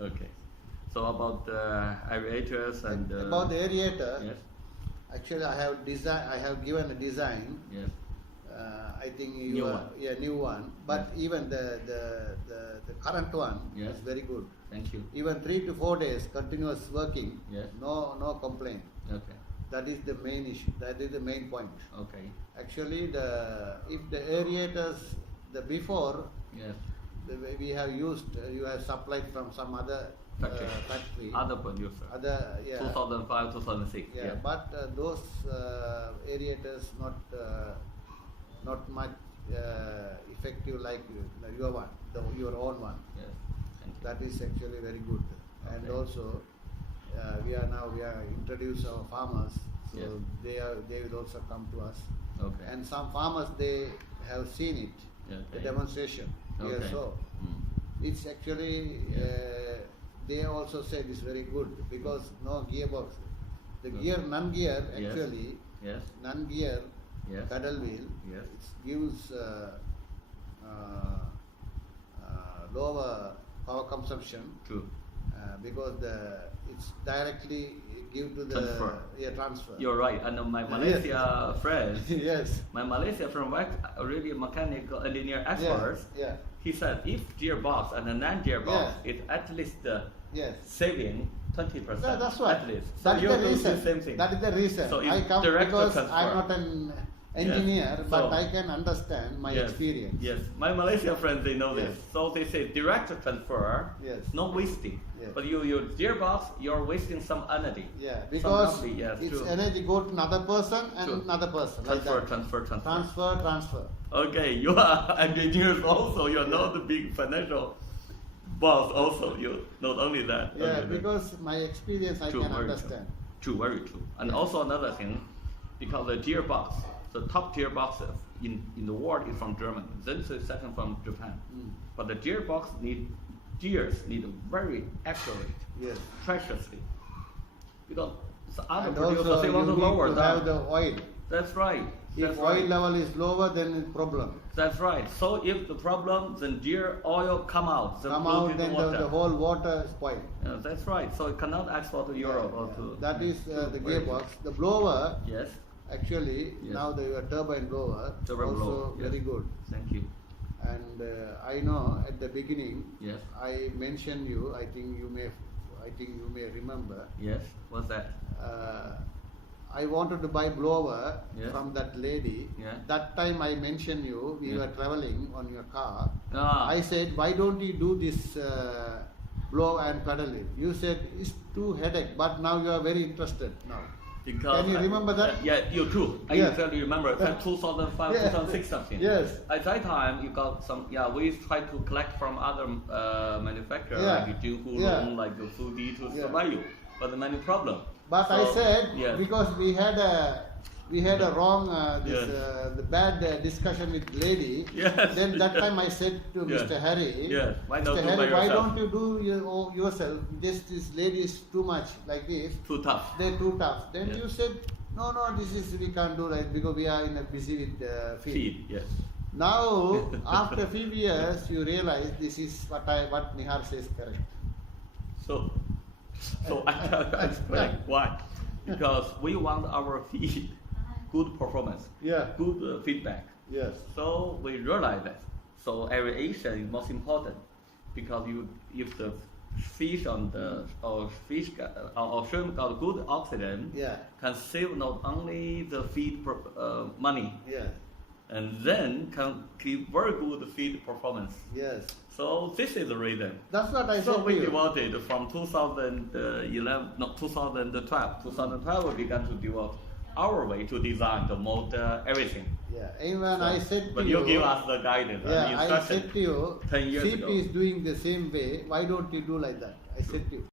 Okay. So about the aerators and about the aerator, yes, actually I have given a design. yes, I think New one. new one. But Yes. even the current one Yes. is very good. thank you. Even 3 to 4 days continuous working, Yes. no complaint. Okay, That is the main issue. That is the main point. okay, Actually, if the aerators before yes, we have used, you have supplied from some other factory, other producer, other 2005, 2006, yeah. But those aerators not much effective like your one, your own one. yes, thank you. That is actually very good. And Okay. also we are introduce our farmers, so Yes. they will also come to us. Okay, And some farmers, they have seen it, the okay, demonstration here. Okay. So it's actually they also said it's very good because no gearbox. The Okay. gear, non-gear Yes. actually, yes, non-gear yes, pedal wheel, yes, it gives lower power consumption true. because it's directly give to the Transfer. transfer. You're right. And my Malaysia friend, Yes. my Malaysia friend, really mechanical engineer experts, Yeah. he said if gearbox and a non-gearbox, it at least Yes. saving 20%. That's right. At least. So That is you the do reason. the same thing. That is the reason. So I it's come direct because transfer. I'm not an engineer, Yes. but So- I can understand my Yes. experience. Yes, my Malaysia friends, they know Yes. this. So they say direct transfer, Yes. no wasting. Yes. But you gearbox, you're wasting some energy. Yeah, Some because energy, yes, its true. energy go to another person and True. another person. Like Transfer. that. Transfer. Okay, you are engineers also. You're not the big financial boss also. You not only that. Yeah, okay, because my experience I True, can very understand. True, very true. And also another thing, because the gearbox, the top gearbox in the world is from Germany. Then the second from Japan. But the gearbox gears need very accurate, Yes. preciously. Because the other And producers, also they want you to need lower to have that. the oil. That's right. If That's oil right. level is lower, then it's problem. That's right. So if the problem, then gear oil come out, then Come float out, in then water. the whole water spoil. Yeah, that's right. So it cannot export to Europe or to. That is to the where- gearbox. The blower, Yes. actually, Yes. now the turbine blower, Turbine also blower, yes. very good. Thank you. And I know at the beginning, Yes. I mentioned you. I think you may remember. Yes. What's that? I wanted to buy blower Yes. from that lady. Yeah. That time I mentioned you. We Yeah. were traveling on your car. Ah. I said, why don't you do this blow and pedal it? You said it's too headache, but now you are very interested now. Because Can you remember that? Yeah, you true. I Yes. exactly remember. It's like 2005, Yeah. 2006 something. Yes. At that time, you got some. Yeah, we tried to collect from other manufacturers Yeah. like Jinhu, Yeah. like the Fudi to Yeah. survive you. But the many problem. But I So, said yes. because we had a wrong Yes. the bad discussion with lady. Yes. Then that time I said to Yes. Mr. Harry, Yes. Why not Mr. do by Harry, why yourself? don't you do yourself? This lady is too much like this. Too tough. They're too tough. Then Yes. you said, no, we can't do that because we are busy with feed. Feed. Yes. Now after a few years, you realize this is what Nihar says correct. So I can explain why. Because we want our feed good performance, Yeah. good feedback. Yes. So we realize that. So aeration is most important because if the fish or shrimp got good oxygen, Yeah. can save not only the feed money, Yeah. and then can give very good feed performance. Yes. So this is the reason. That's what I So said to we you. devoted from 2011, no 2012. 2012 we began to develop our way to design the motor, everything. Yeah. Even I said to But you give us the guidance and Yeah, I instruction. said to you, 10 years CP ago. is doing the same way. Why don't you do like that? I said to you.